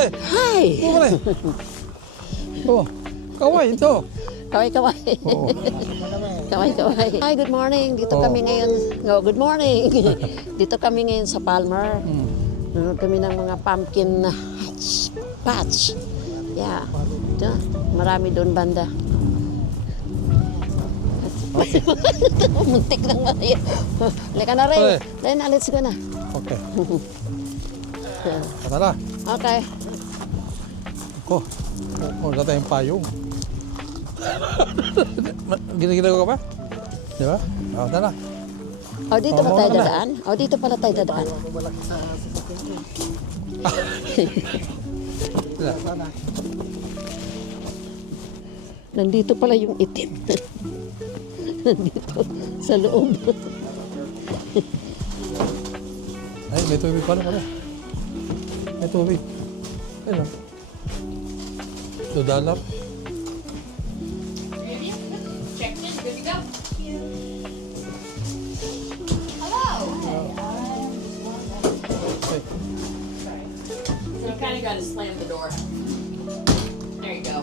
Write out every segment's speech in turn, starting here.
Pare. Hi! Oo, pare. Oo. Kaway ito. Kaway-kaway. Oo. Kaway-kaway. Hi, good morning. Dito Oh. kami ngayon. Oh, good morning. Dito kami ngayon sa Palmer. Nanonood kami ng mga pumpkin patch. Yeah. Ito, marami doon banda. Muntik lang maya. Leka na rin. Then, let's go na. Okay. Tara. Okay. Ako. Wala tayong payong. Ginaginaw ka ba? Di ba? Tara. Oh, dito ba tayo dadaan? Oh, dito pala tayo dadaan. Nandito pala yung itim. Nandito sa loob. Ay, may tubig pala pala. May tubig. Ayun. $2. Checked in, good to go. Ay, You kind of got to slam the door. There you go.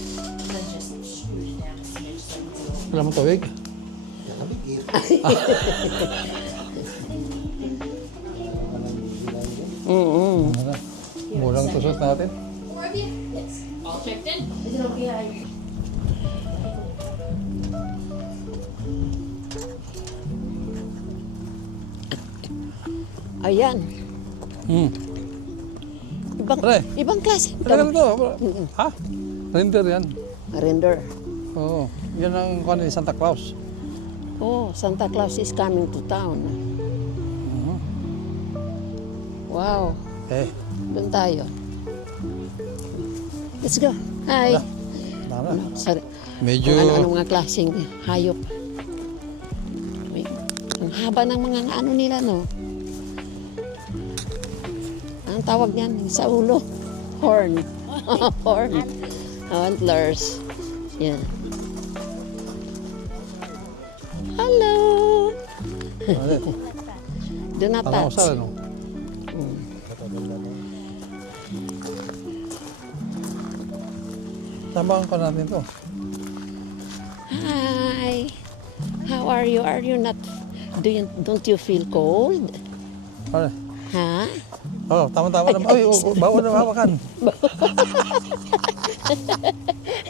Then just screw it down a smidge so it's a little. wala mo tubig? Wala. Murang tusot natin. Four of you? Yes. All checked in? Is it okay? Ayan. Pare. Ibang klase. Talaga ito. Ha? Render yan. Render. Oo. Yan ang kuha ni Santa Claus. Oh, Santa Claus is coming to town. Wow. Eh. Doon tayo. Let's go. Hi. Tara. Sorry. Medyo... Ano mga klaseng hayop. Uy, ang haba ng mga ano nila, no? Ang tawag niyan sa ulo? Horn. Horn. Antlers. Yan. Hello. Do not Tanaw touch. sa ano? Tambahan ko natin to. Hi. How are you? Are you not... Don't you feel cold? Pare. Ha? Oh, tama-tama naman. Ay, bawal na hawakan.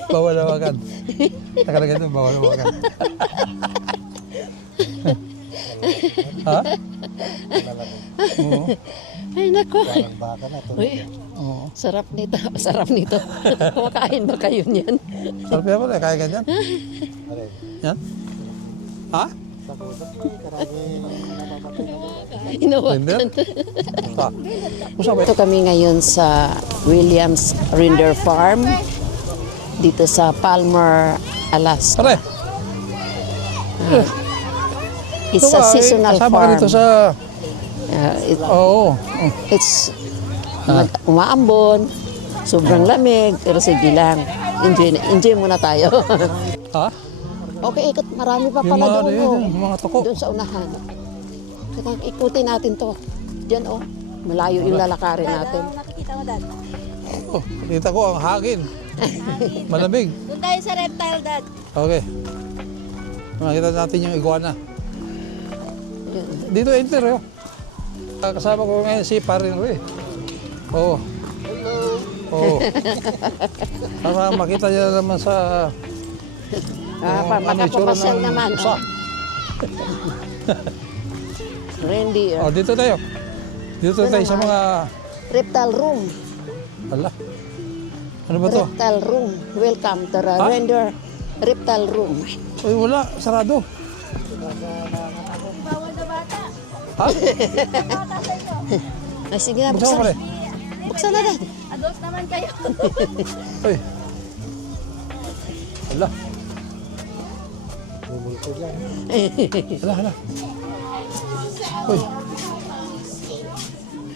Bawal na hawakan. Nakalagay ito, bawal na hawakan. Ha? Oo. Ay, nako. Uy, Oo. sarap nito. Sarap nito. Kumakain ba kayo niyan? Sarap yan pala, kaya ganyan. Yan? Ha? Inawakan. Ha? Usap Ito kami ngayon sa Williams Render Farm dito sa Palmer, Alaska. Pare, It's a seasonal kasama ka farm. dito sa... Oo. It's umaambon, sobrang lamig, pero sige lang. Enjoy muna tayo. Ha? Okay, ikot. Marami pa Yung pala mga, doon. yun, Oh. yung mga toko. Doon sa unahan. Teka, ikutin natin to. Diyan, oh. Malayo yung lalakarin natin. Nakikita mo, Dad? Oh, kita ko ang hangin. Malamig. Doon tayo sa reptile, Dad. Okay. Makita natin yung iguana. Dito enter, oh. Kasama ko ngayon si Parin Rui. Oo. Oo. Para makita niya naman sa... Makapapasyal naman. Usa. Reindeer. Oh, dito tayo. Dito tayo sa mga... Reptile room. Ala. Ano ba to? Reptile room. Welcome to the Reindeer Reptile room. Uy, wala. Sarado. Bawal na bata. Ha? Bata sa inyo. Ay, sige na, Buksan mo pare. Buksan na dad. Adult naman kayo. Uy. Ala. Hala, hala. Uy.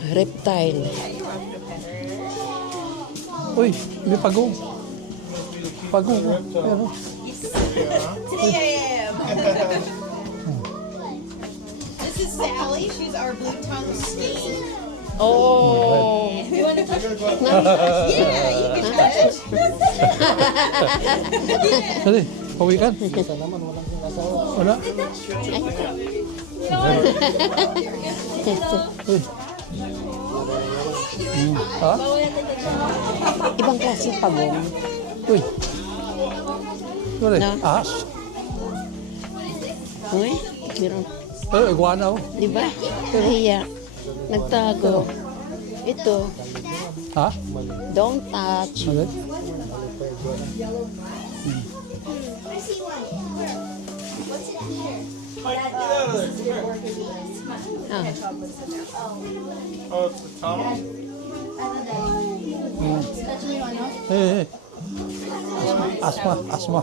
Reptile. Uy, may pagong. Pagong. Ayan, oh. Today I am. This is Sally. She's our blue tongue skink. Oh. Dali, pawikan. Wala. Uy. Ha? Ibang klase pabong. Uy. Wala. Na? Ahas. Uy, meron. Iguana oh. Di ba? Kaya nagtago. Ito, Ha? don't touch. Ulit. Ah, Oh, it's the tunnel? Hey, hey. Asma, asma.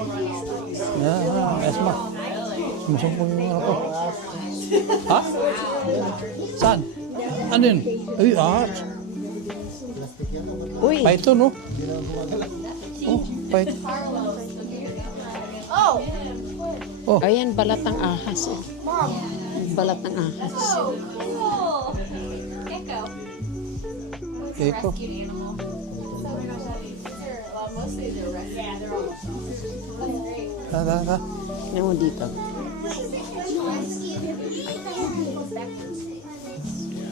Yan, asma. Sumusumpong yung mga to. Ha? Saan? Ano yun? Ay, ahas. uy, Python, no? Oh, python. ayan, balat ng ahas. Oh. Balat ng ahas. Eko. Ha? Ano mo dito?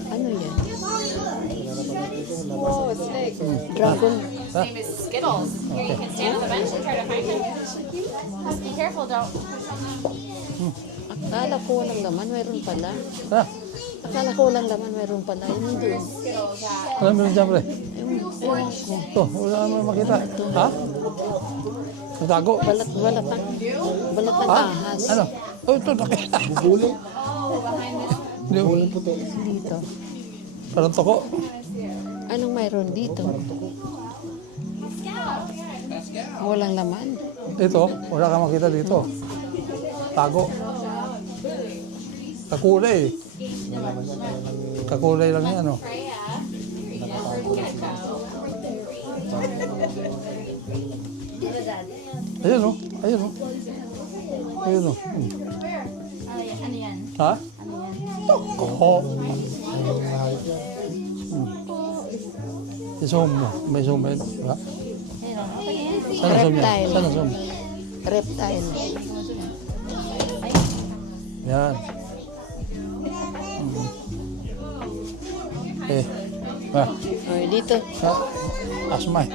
Ano yan? Dragon. His name is Skittles. Here, you can stand on the bench and try to find him. Be careful, don't. Akala ko walang laman, mayroon pala. Ha? Akala ko walang laman, mayroon pala. Yun doon. Alam mo yung dyan, pre? Ewan ko. Ito, wala naman makita. Ha? Natago. Balat ng Ha? ahas. Ano? Oh, ito, nakita. Bubulong. Bubulong. Dito. Parang toko. Anong mayroon dito? Walang laman. Ito, wala kang makita dito. Tago. Kakulay. Kakulay lang yan, oh. Ayun, oh. Ayun, oh. Ayun, oh. Ano yan? Ha? Toko. I-zoom mo. May zoom ba yun? Ha? Saan ang zoom yan? Reptile. Saan ang zoom? Reptile. Yan. Eh. Ha? Ay, dito. Ha? Asma eh.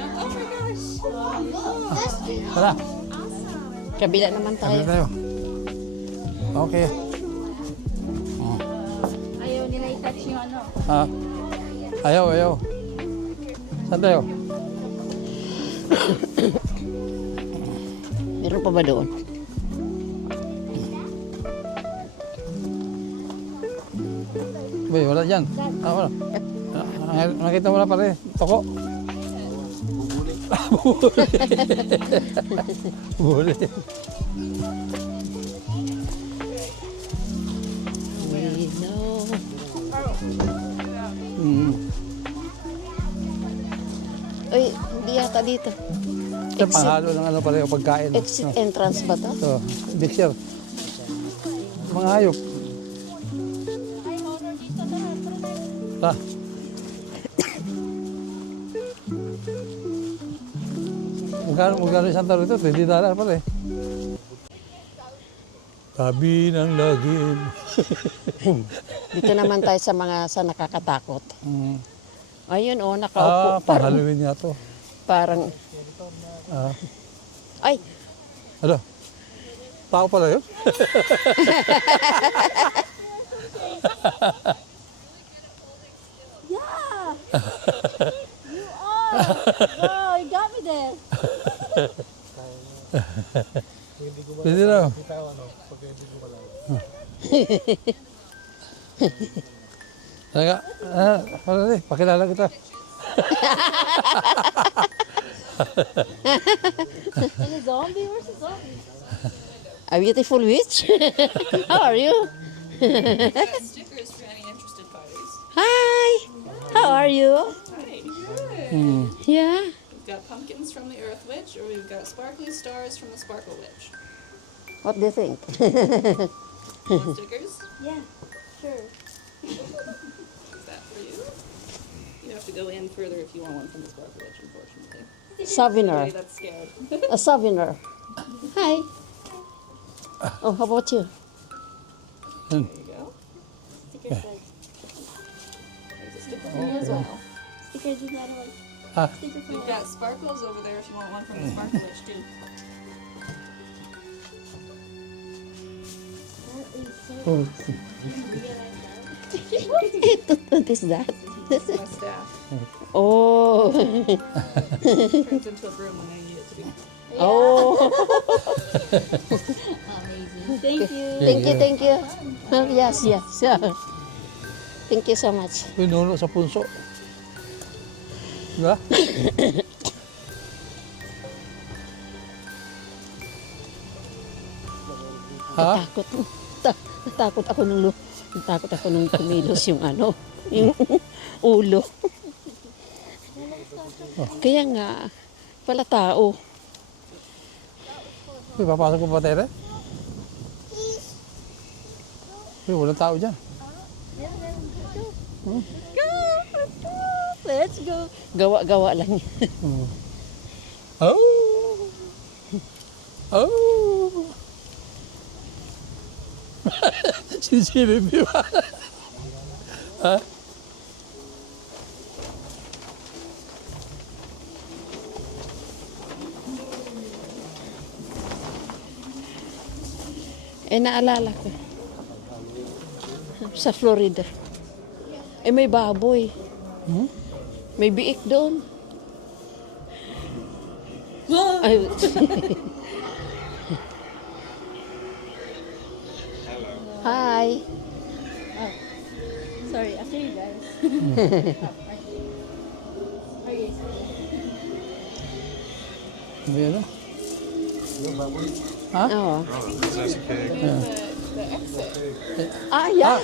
Tara. Kabila naman tayo. Sabi tayo. Okay. Ayaw nila i-touch yung ano. Ha? Ayaw. Saan tayo? Meron pa ba doon? Uy, wala dyan. Wala. Nakita mo na pare. Toko. Buli. We know. Uy, hindi yata dito. Ito panghalo ng ano pare, pagkain. Exit entrance ba to? Ito, mixer. Mga hayop. Ta. Magkano isang taro ito? $20 pare. Tabi ng lagim. Dito naman tayo sa mga sa nakakatakot. Ayun oh, Ah, nakaupo. pang-Halloween nga to. Parang, Ah, ay, ano? Tao pala yun? Yeah! You are! Oh, you got me there. Pwede na. Talaga, pala pakilala kita. And a zombie? Where's the zombie? a beautiful witch. How are you? Stickers for any interested parties. Hi. How are you? Yeah. We've got pumpkins from the Earth Witch, or we've got sparkly stars from the Sparkle Witch. What do you think? Want stickers? Yeah, sure. Is that for you? You have to go in further if you want one from the Sparkle Witch, unfortunately. Souvenir. Anybody that's scared. A souvenir. Hi. Oh, how about you? There you go. Sticker says. There's a sticker for you as well. Sticker do that one. Ah, Sticker for We've got sparkles over there if you want one from the Sparkle Witch too. oh, What is that? It's my staff. Oh. Turns into a broom when I need it to be. Oh. Amazing. Thank you. Thank you. Yes. Thank you so much. pinuno sa punso. Diba? Ha? Natakot ako nung kumilos yung ano, yung ulo. Kaya nga, pala tao. Uy, papasok ko pa tere? Uy, walang tao dyan. Let's go. Gawa lang yan. Oh! Oh! Sinisilip yun. Ha? Naalala ko. Sa Florida. May baboy. May biik doon. Ay, Hi. Sorry, after you guys. May ano? Oo. That's a pig. Yeah.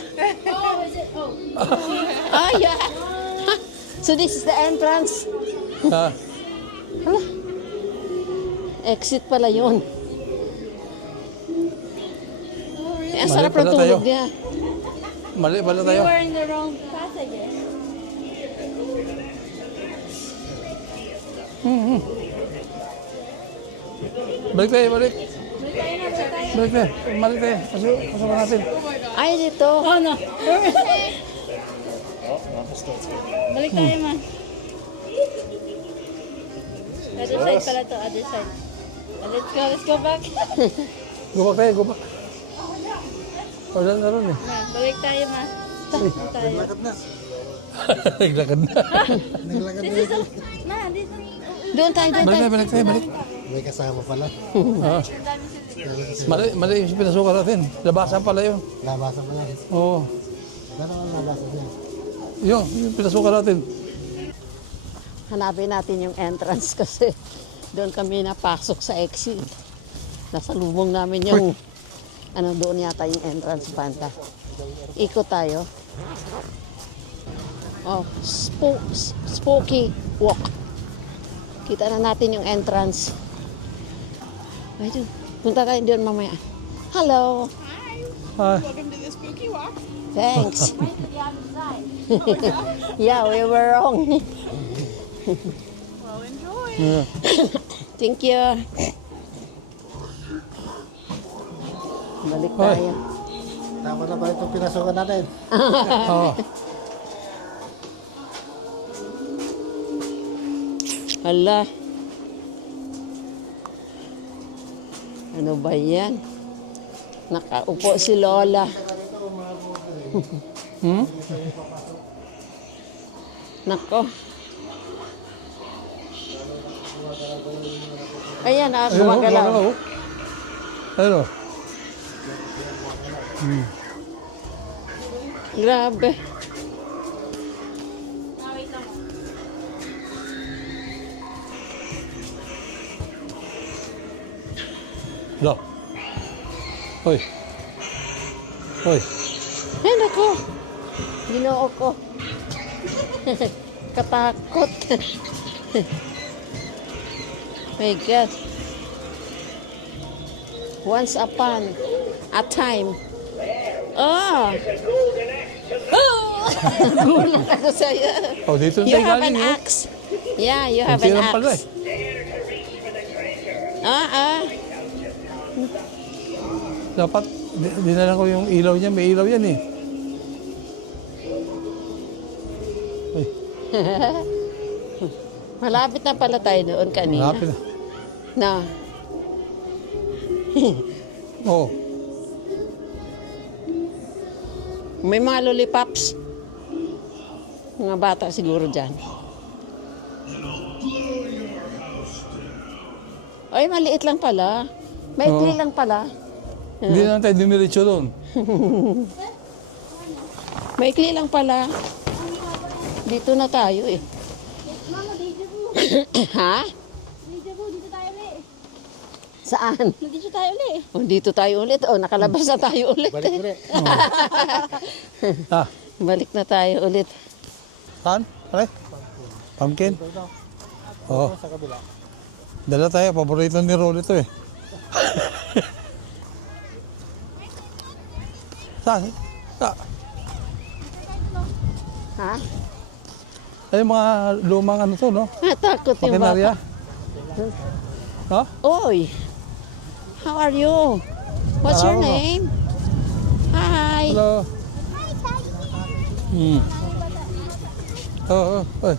Oh, is it? Oh. Yeah. So this is the entrance. Ha? Exit pala yun. Ang Mali sarap ng pala tayo. tulog niya. Mali pala We tayo. were in the wrong passages. Balik tayo, balik. Balik tayo na, balik tayo. Balik tayo. Balik tayo. Pasok natin. Ay, dito. Oh no. Balik tayo, ma. Other side pala to, other side. Let's go back. Go back tayo, go back. Wala na ron eh. Ma, balik tayo, ma. Tayo. Naglakad na. This is a, ma, this is Doon tayo, doon tayo. Balik tayo, balik. May kasama pala. Ah. Mali yung pinasukan natin. Labasan pala yun. Nabasa mo lang. Oo. Gano'n ang nabasa niya? Yung pinasukan natin. Hanapin natin yung entrance kasi doon kami napasok sa exit. Nasa lubong namin yung, doon yata yung entrance banda. Ikot tayo. Oh, spooky walk. Kita na natin yung entrance. Ay, doon. Punta tayo doon mamaya. Hello. Ah, Welcome to the spooky walk. Thanks. Yeah, we were wrong. Well, enjoy. yeah. Thank you. Balik tayo. Tama na ba itong pinasukan natin? Oo. Hala. Ano ba yan? Nakaupo si Lola. Nako. Ayan, Ayun, gumagalaw. gumagalaw, oh. Ayun, oh. Grabe. Lo. Hoy. Hoy. Ay, nako. Ginoo ko. Katakot. My God. Once upon a time. Oh. Gulang ako sa'yo. Oh, dito You tayo have galing. an oh. axe. Yeah, you have Kunti an lang pala axe. eh. Dapat, dinalan ko yung ilaw niya. May ilaw yan eh. Ay, Malapit na pala tayo doon kanina. malapit na. Na. Oo. May mga lollipops. Mga bata siguro dyan. Ay, maliit lang pala. Maikli Oo. lang pala. Hindi na tayo dumiretso doon. Maikli lang pala. Dito na tayo eh. Mama, deja vu. Ha? Deja vu, dito tayo ulit. Saan? Dito tayo ulit. Oh, dito tayo ulit. Oh, nakalabas na tayo ulit. Balik ulit. Ah, Balik na tayo ulit. saan? Pare? Pumpkin? Oo. Sa kabila. Dala tayo. Paborito ni Rolly ito eh. Saan? Ha? Ay, mga lumang ano to, no? Natakot yung Makinarya. bata. No? Oy, how are you? What's your Hello. name? Hi. Hello. Hmm. Oo, oy.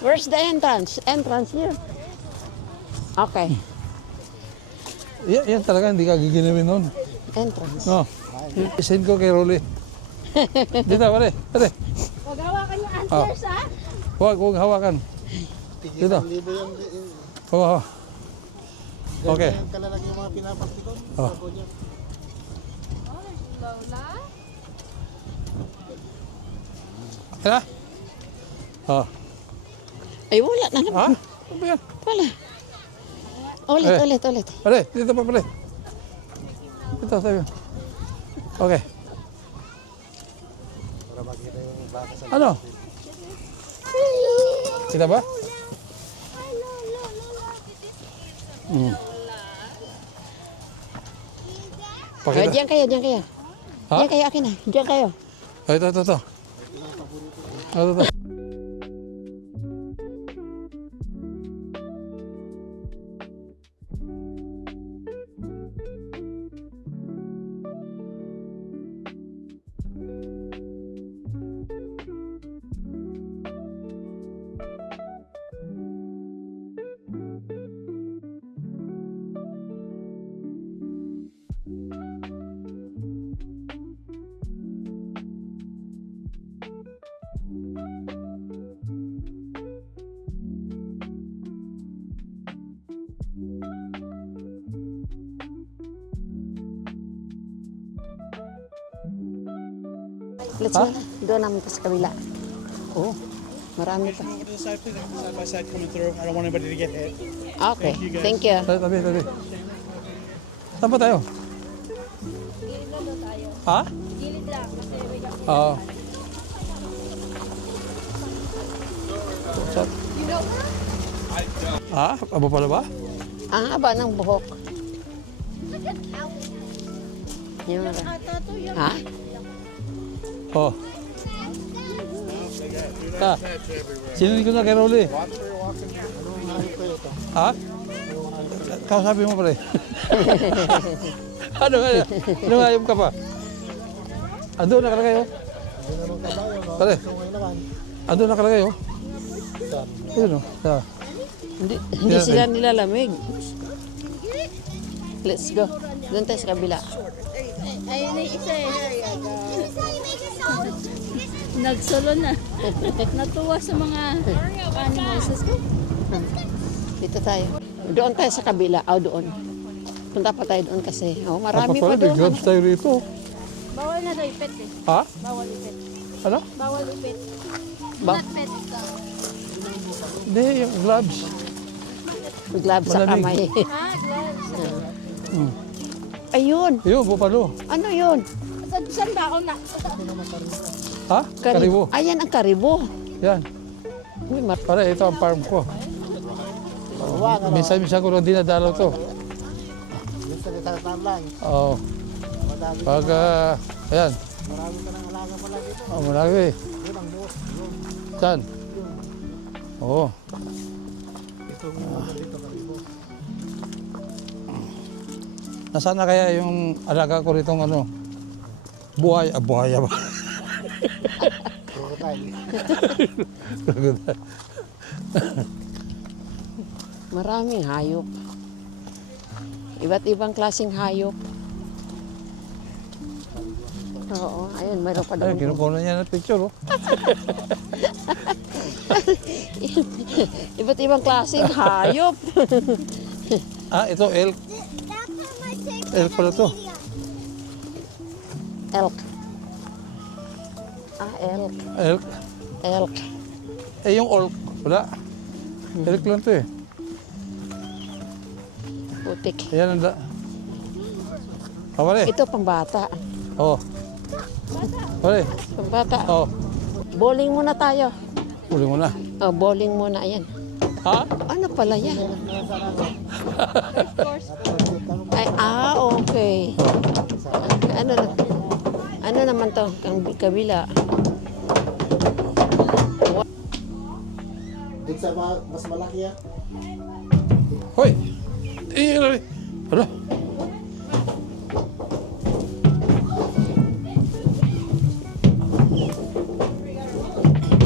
Where's the entrance? Entrance here. Okay, Yan talaga, hindi ka giginawin nun. entrance. No. Send ko kay Rolly. Dito, pare. Pare. Huwag hawakan yung antlers, ha? Huwag hawakan. Dito. Libo yung Oo. Okay. yung kalalaki yung mga pinapagtikon. Oh. Okay na? Oh. Ay, wala na Ha? naman. Ano ba yan? Wala. Ulit, Eh. ulit, ulit. Pare, dito pa pare. Dito, sabi. Okay. Para makita yung baka sa Ano? Kita ba? Hmm. Oh, Pakita. diyan kayo, diyan kayo. Ha? Diyan kayo, akin na. Diyan kayo. Oh, ito. Ito. Let's Ha? go. Doon naman sa kabila. Oh. Marami pa. Over to the side, please. Side by side coming through. I don't want anybody to get hit. Okay, Thank you, guys. thank you. Tabi. Saan ba tayo? Gilid lang daw tayo. Ha? Gilid lang, kasi may Oo. Ah, aba pala ba? Ang haba ng buhok. Yung, tato yun. ha? Oh. Ah. Sinunod ko na kay Rolly. Ha? Kausapin mo pala eh. Ano hayop ka pa? Ando nakalagay oh. Pare. Ando nakalagay oh. Ayun oh. Ah. Hindi sila nilalamig. Let's go. Doon tayo sa kabila. Ayun na yung isa eh. Nagsolo na. Natuwa sa mga animals. Let's go. Dito tayo. Doon tayo sa kabila. O, doon. Punta pa tayo doon kasi. Oh, marami pa May doon. gloves tayo rito. Bawal na daw ipet eh. Ha? Bawal ipet. Ano? Bawal ipet. Ba? Not pet. Hindi, yung gloves. May gloves sa Malamig. kamay. Ha? Gloves. Ayun. Yun, bupalo. Ano yun? Saan ba ako na? Ha? Karibo. Ayan ang karibo. Yan. Uy, Pare, ito ang farm ko. Huwag, ano? Minsan-minsan ko lang dinadalaw to. Yung salita lang. Oo. Madami. Pag, ayan. Marami ka ng alaga pala dito. Oh, marami. Yun ang buhos. Yun. Saan? Oo. Itong dito karibo. Nasaan na kaya yung alaga ko ritong ano? Buhay. Buhaya ba? Crocodile. Maraming hayop. Iba't ibang klaseng hayop. Oo, ayun, mayroon pa Ay, doon. kinukuha niya ng picture, oh. Iba't ibang klaseng hayop. Ito, elk. Elk pala to. Elk. Elk. Elk. Elk. Yung orc, wala. Elk lang to eh. Putik. Ayan ang pare. Ito pambata. Oo. Pare. Pambata. Oo. Bowling muna tayo. Uli mo na. Oh, bowling muna, ayan. Ha? Ano pala yan? Ay, okay. Ano naman to? Ang kabila. Dito sa mas malaki yan. Hoy! Ano?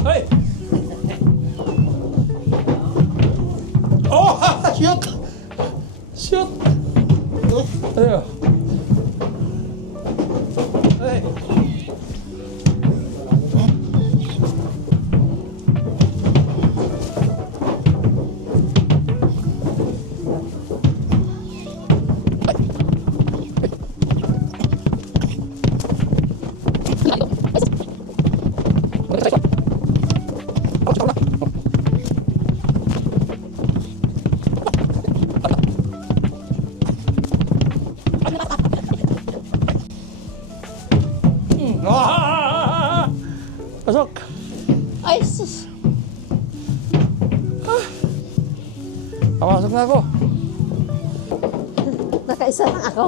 Hoy! Oh! Shoot! Shoot! Ayo. Hey! Pasok! Ay, sus. Papasok na ako. Nakaisa lang ako.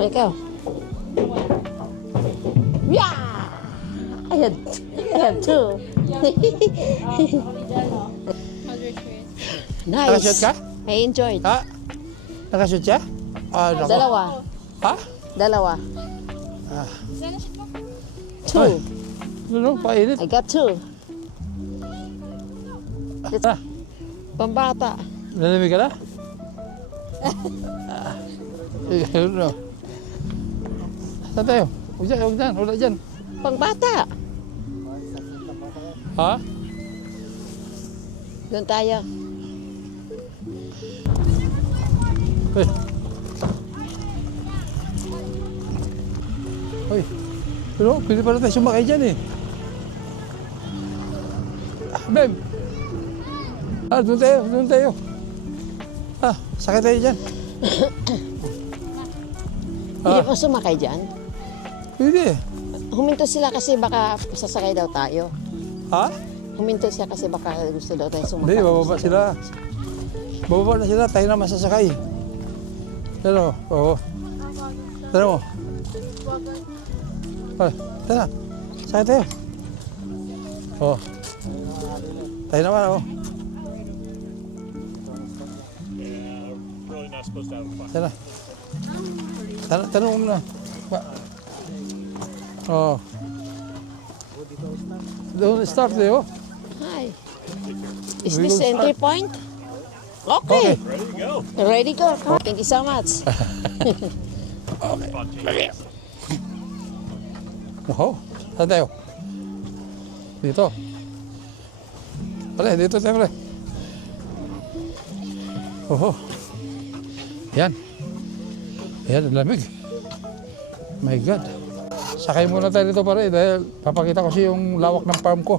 Ikaw. Yeah! I have two. Nakashoot Nice. ka? I enjoyed. Ha? Nakashoot siya? Nako. Dalawa. Ha? Dalawa. Ay. Two. Ano? Painit. I got two. Ah, Pambata. nalamig ka na? Ano? Saan tayo? Huwag dyan, huwag dyan, wala dyan. Pangbata. Ha? Doon tayo. Hoy. Hoy. Pero pwede pala tayo sumakay dyan eh. Beb. Doon tayo, doon tayo. Sakay tayo dyan. Hindi ko sumakay dyan. Pwede. Huminto sila kasi baka sasakay daw tayo. Ha? Huminto siya kasi baka gusto daw tayo Hindi, sumakay. bababa sila. Bababa na sila, tayo na masasakay. Ano? Oo. Tara mo. Ay, tara. Sakay tayo. Oo. Tayo naman, oo. Tara. Tanong mo na. Oo. Doon start eh, oh. Hi. Is We this will entry start. point? Okay. Okay. Ready go. Thank you so much. Oo. Saan tayo? Dito. Pare, dito tayo, pare. Oo. Yan. Yan, ang lamig. My God. Sakay muna tayo dito pare dahil papakita ko siya yung lawak ng farm ko.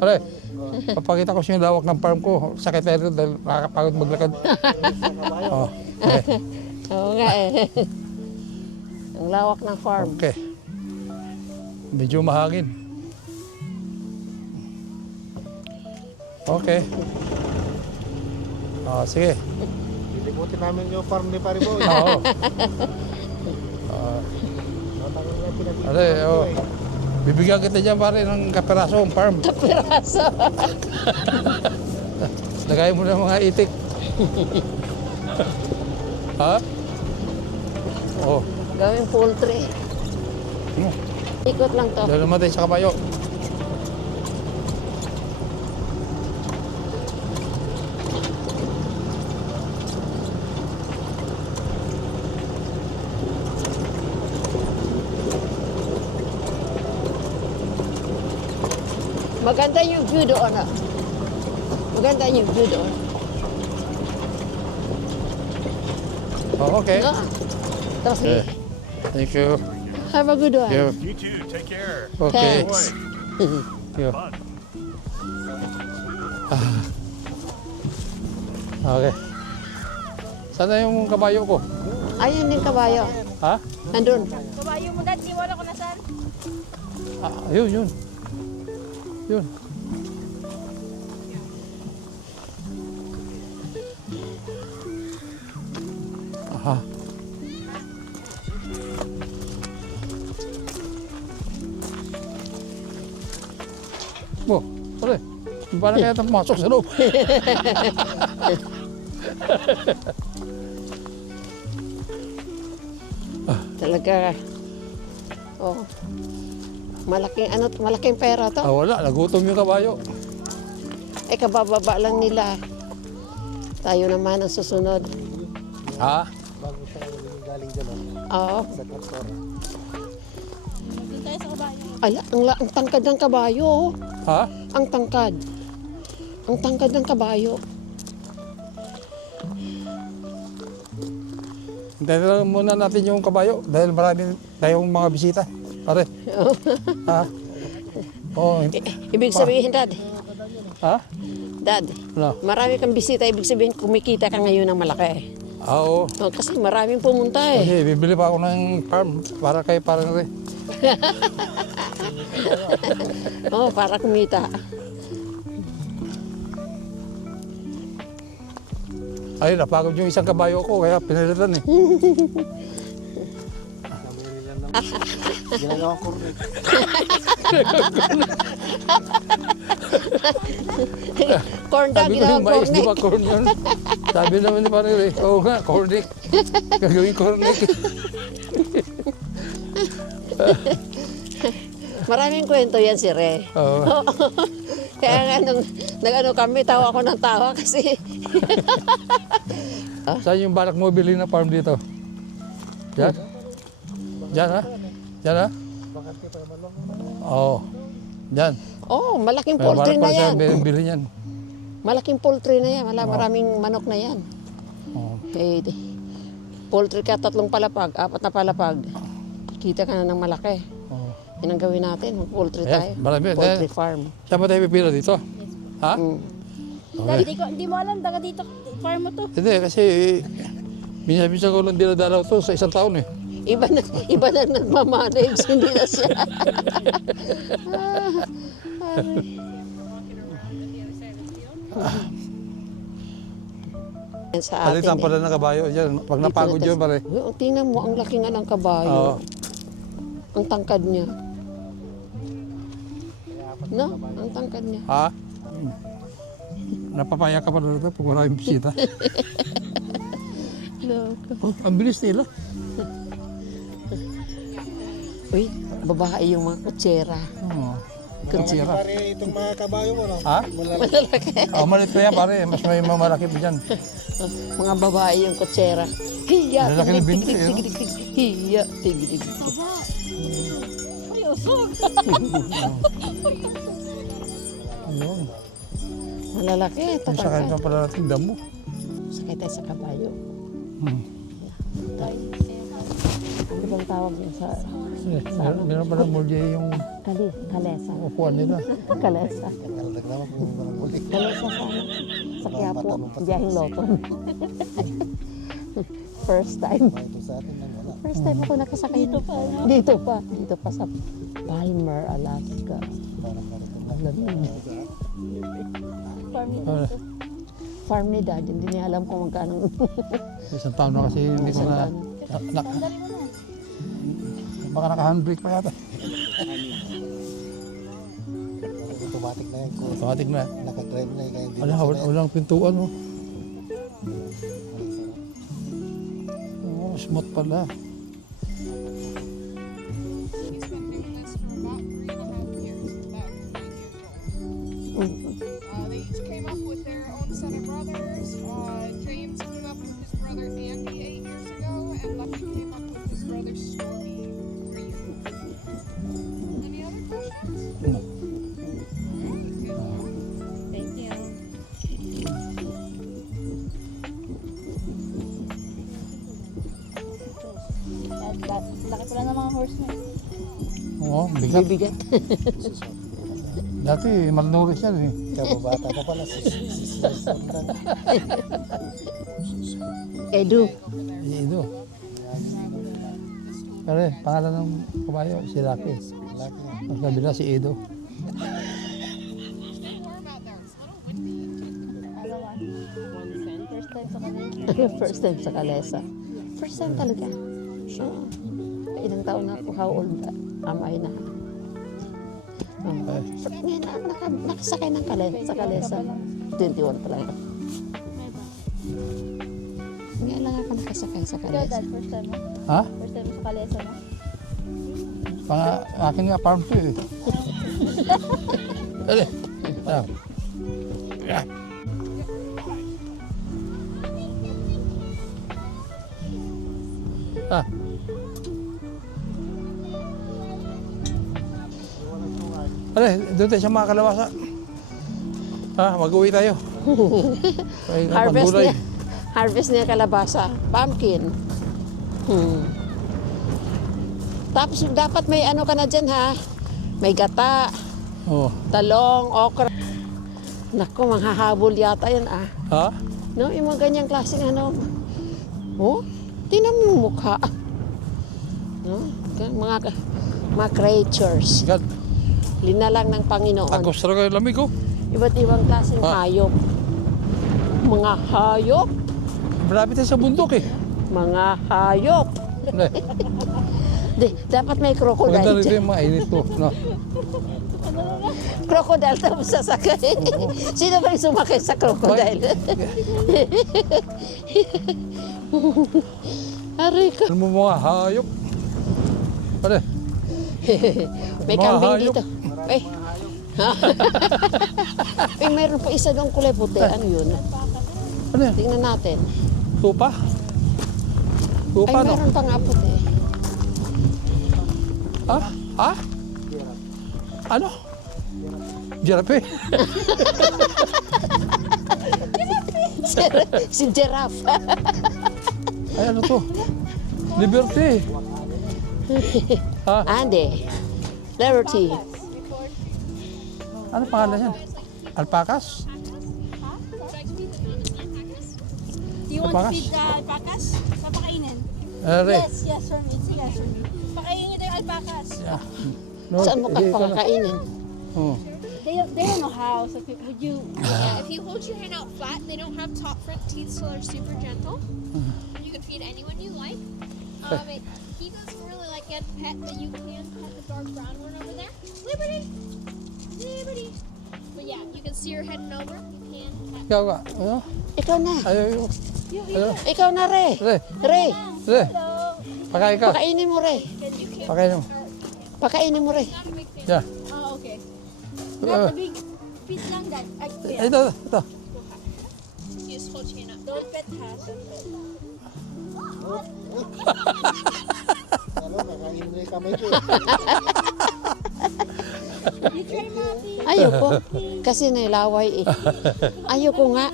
Pare, papakita ko siya yung lawak ng farm ko. Sakay tayo dito dahil nakakapagod maglakad. Oh, okay. Oo nga eh. Ang lawak ng farm. Okay. Medyo mahangin. Okay. Sige. Ilibutin namin yung farm ni Pariboy. Oo. Matagal na pinag-iwan Pare, ko eh. bibigyan kita dyan pare ng kapiraso ng farm. Piraso. Lagay mo na mga itik. Ha? Oo. Gawing poultry. Ikot lang to. Dahil namatay sa kabayo. Maganda yung view doon ah. Maganda yung view doon. Oh, okay. No? Tapos, Okay. Thank you. have a good one. You. You too. Take care. Okay. Thanks. You. Fun. Okay. Sana yung kabayo ko? Ayun yung kabayo. Ha? Nandun. Kabayo mo dad, di wala ko na saan. Yun. Yun. Aha. Oh, pare. Paano kaya ito pumasok sa loob? Talaga. Oh. Malaking pera to. Wala. Nagutom yung kabayo. Eh, kabababa lang nila. Tayo naman ang susunod. Ha? Bago siya galing dyan Oo. sa traktor. Doon tayo sa kabayo. Ay, ang tangkad ng kabayo. Oh. Ha? Ang tangkad. Ang tangkad ng kabayo. Hintayin lang muna natin yung kabayo dahil marami tayong mga bisita. Pare. Ha? Oh, Ibig sabihin, Dad. ha? Dad, Ano? marami kang bisita. Ibig sabihin, kumikita ka ngayon ng malaki. Oo. Oh, kasi maraming pumunta eh. Kasi bibili pa ako ng farm para kay parang rin. Oh, para kumita. Ay, napagod yung isang kabayo ko kaya pinalitan eh. Ginagawang kurnik. Corn dog, Sabi ko ginawang yung mais, di ba cornet. corn yun? Sabi naman ni parang rin, oo nga, cornic. Gagawin cornic. Maraming kwento yan si Re. Oo. Kaya nga nung nag-ano kami, tawa ko ng tawa kasi Saan yung balak mo bilhin na farm dito? Diyan? Diyan ha? Diyan ha? Oo. Diyan. oh, malaking May poultry balak na pa siya yan. bilhin yan. Malaking poultry na yan. Maraming manok na yan. Oo. Eh, poultry ka, 3 palapag, 4 na palapag. Kita ka na ng malaki. Oo. Yan ang gawin natin. Poultry Ayan, tayo. marami. Poultry farm. Saan ba tayo pipila dito? Ha? Mm. Dad, di mo alam, daga dito, farm mo to. Hindi, kasi minsan ko lang dinadalaw to sa isang taon eh. Iba na nagmamanage, hindi na siya. Yan sa atin Palitan pala ng kabayo dyan. Pag napagod yun pare. Tingnan mo, ang laki nga ng kabayo. Oo. Ang tangkad niya. No? Ang tangkad niya. Ha? Napapaya ka pa na ito pag maraming bisita. Oh, ang bilis nila. Uy, babae yung mga kutsera. Oo. Kutsera. Pare, itong mga kabayo mo, no? Ha? Malalaki. Oh, malit ko yan pare. Mas may mamalaki pa dyan. Mga babae yung kutsera. Hiya, Lalaki ng binti, tigdig, tigdig, tigdig. Hiya, tigdig, tigdig. Ay, usog. Ayun. Malalaki. Ito Yung sakay tangkad. pa pala natin damo. Sakay tayo sa kabayo. Hmm. Ano bang tawag yun sa Meron pa ng mulye yung kalesa? upuan nila. Kalesa. Nagaladag naman kung yung walang muli. Kalesa sa Quiapo, biyaheng Loton. First time. Ito sa atin nang wala. First time ako nakasakay. Dito pa sa Palmer, Alaska. Parang kariton lang. Ah, Farm ni Dad, hindi niya alam kung magkano. isang taon na kasi hindi ko na... Baka naka-handbrake pa yata. Automatic na yan. Kung Automatic na. nakadrive na yan. Kaya hindi Wala, walang pintuan oh. Oh, smooth pala. He's been doing this for about 3.5 years, about 9 years old. They each came up with their own set of brothers. James came up with his brother Andy 8 years ago, and Lucky came up with his brother Stormy 3 years ago. Any other questions? No. Thank you. Laki pala ng mga horse na eh. Oo, bigat. Bibigat. Dati, malnourished yan eh. Ikaw bata pa pala. Edu. Si Ido. Pero pangalan ng kabayo, si Rocky. Laki yan. Mas kabila si Ido. Stay warm out there. It's a little windy. First time sa kanila. First time sa Kalesa. First time talaga. Oo. Ilang taon na ako, how old am I na? Ngayon, nakasakay ng sa Kalesa. 21 pa lang ako. Ngayon lang ako nakasakay sa Ikaw, Kalesa. Dad, first time mo? Ha? First time mo sa kalesa mo? Akin nga farm to eh. Dali. Ah. Yeah. Ah. Doon tayo sa mga kalabasa. Mag-uwi tayo. Ay, Harvest paggulay. niya. Harvest niya kalabasa. Pumpkin. Tapos dapat may ano ka na dyan ha. May gata, Oh. talong, okra. Naku, manghahabol yata yan ah. Ha? No, yung mga ganyang klaseng ano. Oh, tingnan mo yung mukha. No? Mga creatures. God. Linalang ng Panginoon. Agos talaga yung lamig ko. Iba't ibang klaseng hayop. Mga hayop. Malapit tayo sa bundok eh. Mga hayop. Dapat may Maganda crocodile rin dyan. yung mga init ko. No? Crocodile tapos sasakay. Sino ba yung sumakay sa crocodile? Aray ka. Alam mo mga hayop. Pare. May Mga kambing hayop. dito. Ay. Ay, mayroon pa isa doon kulay puti. Ano yun? Ano yan? Tingnan natin. Tupa? Ay, Tupa no? mayroon pa nga puti. Ha? Ha? Ano? Giraffe? Si giraffe. Ay ano to? Liberty. Ha? Ande. Liberty. Ano pangalan yan? Alpacas? Do you want Alpacas? to feed the alpacas? Papakainin? Are. Yes for me. It's yes for me. Pakainin niyo daw yung alpacas. Yeah. No, Saan mo ka pakakainin? Oh. They don't know how, so would you... Yeah, if you hold your hand out flat, they don't have top front teeth, so they're super gentle. You can feed anyone you like. He doesn't really like get pet, but you can pet the dark brown one over there. Liberty! Liberty! But yeah, you can see her heading over. You can pet. Ikaw ka? Ano? Ikaw na. Ayaw yun. Ayaw. Ikaw na, Re. Re. Re. Re. Pakain ka. Pakainin mo, Re. Pakain mo. Pakainin mo, Re. Yeah. Oh, okay. Uh, Dad, the big feet lang, Dad. Ay, ito. Ito. You just hold your hand up. Don't pet ha. Ano, kakain mo yung kamay ko. You try, Mati. Ayoko. Kasi nilaway eh. Ayoko nga.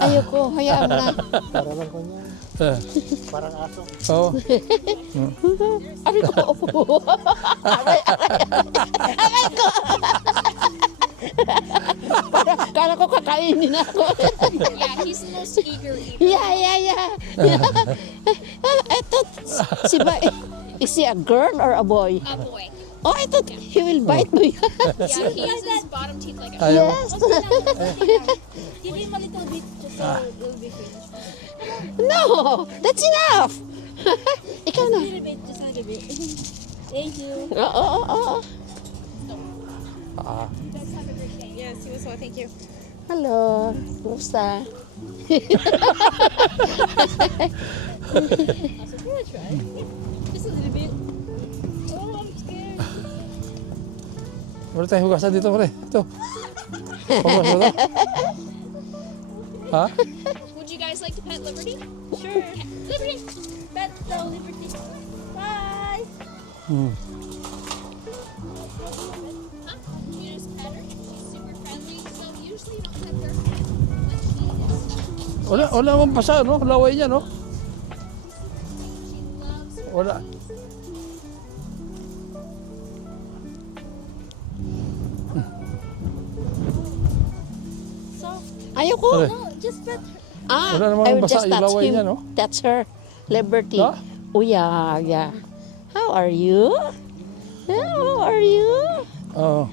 Ayoko. Hayaan mo na. Para lang ko niya. Eh, Parang aso. oo. Aray ko. Aray ko. Kala ko kakainin ako. Yeah, he's the most eager eater. Yeah. Eto, si ba, is he a girl or a boy? A boy. Oh, I thought he will bite me. Yeah, he has his bottom teeth like a Ayaw. Yes. Give him a little bit just so it will be finished. No, that's enough. Ikaw na. A little bit, just a little bit. Thank you. Oo. Yes, he was well. Thank you. Hello. Kumusta? So can I try? Just a little bit. Oh, I'm scared. Wala tayong hugasan dito, pare. Ito. Hugas mo to? Ha? Would you guys like to pet Liberty? Sure. Liberty! Pet the Liberty. Bye. Hmm. Huh? You just pet her? She's super friendly, so usually you don't pet their pet. But she is. Wala mong pasa, no? Laway niya, no? She loves her. Wala. Soft. Ayoko. Pare. No, just pet her. Ah, Wala namang I will basa just yung touch laway him. niya, no? That's her. Liberty. No? Oh, yeah. How are you? How are you? Oo.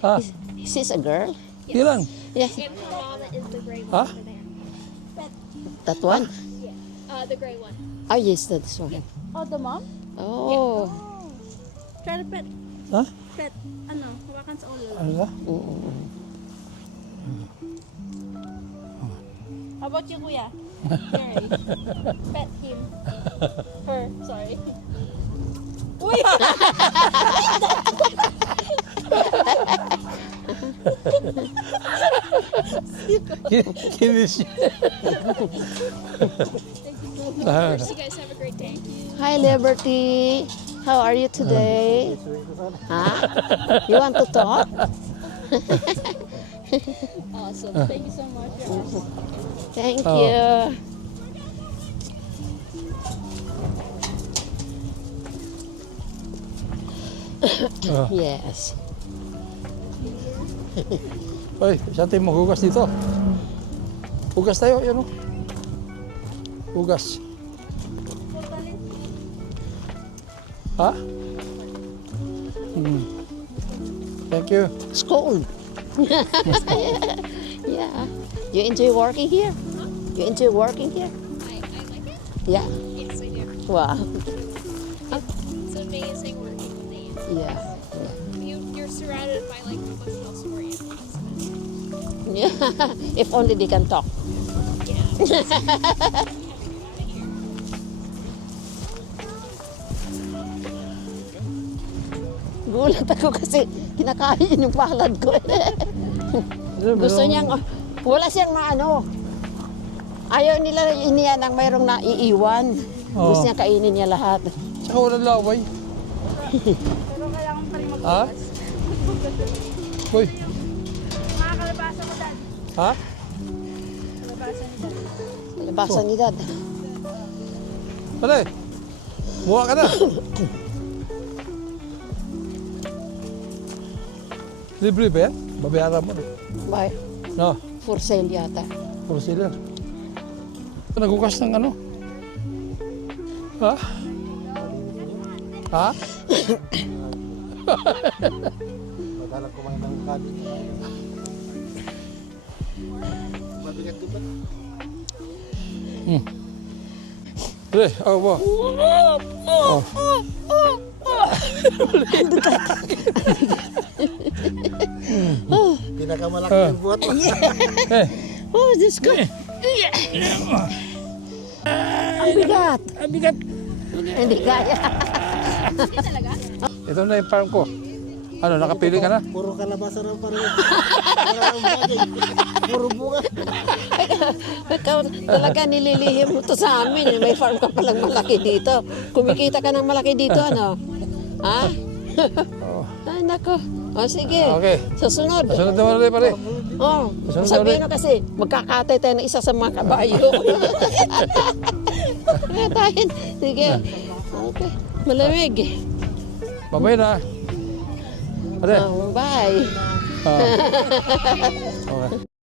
Ha? Is this a girl? Ilan? Yes. And her mama is the gray one Huh? over there. That one? The gray one. Oh, yes, that's one. Oh, the mom? Oh. Try to pet. Ha? Pet. Ano, hawakan sa ulo. Ano na? How about you, kuya? Mary. Pet him. Her, sorry. Uy! Kinis niya. Of course, you guys have a great day. Hi, Liberty. How are you today? Huh? You want to talk? Awesome. Thank you so much. You're awesome. Thank Oh. you. Oh. Yes. Oy, saan tayo maghugas dito? Hugas tayo, yan o. Hugas. Ha? Hmm. Thank you. School. Yeah. You enjoy working here? You enjoy working here? I like it. Yeah. Yes, I do. Wow. It's amazing working with them. Yeah. You're surrounded by like the most helpful animals. Yeah. If only they can talk. Gulat ako kasi kinakain yung palad ko. Gusto niyang, wala siyang maano. Ayaw nila iniyan ang mayroong naiiwan. Oo. Gusto niya kainin niya lahat. Tsaka walang laway. Pero kailangan pa rin Ha? Uy, Mga kalabasa mo, Dad. ha? Kalabasa ni Dad. Labasan ni Dad. Pare, buha ka na. Libre ba yan? Babayaran mo na. Bye. No, For sale yata. for sale yan. Naghugas ng ano? Ha? Ha? Madalang kumain ng kanin. Mabigat ko ba? Pre, ako ba? Oh. Pinakamalaki yung buhat mo. Eh, Oh, Diyos ko. Ang bigat. ang bigat. Hindi kaya. Ito na yung farm ko. Ano, nakapili ka na? Puro kalabasa na pa rin. Parang bagay. Puro bunga. Ikaw talaga nililihim mo to sa amin. May farm ka palang malaki dito. Kumikita ka ng malaki dito, ano? Ha? Ay, nako. O, sige. Okay. Sa sunod. Sunod naman ulit pare. Oh, Sunod sabihin ulit. mo kasi, magkakatay tayo ng isa sa mga kabayo. Katayin. Sige. Okay. Malamig. Babay na. Ate. Oh, bye. Ah. Okay.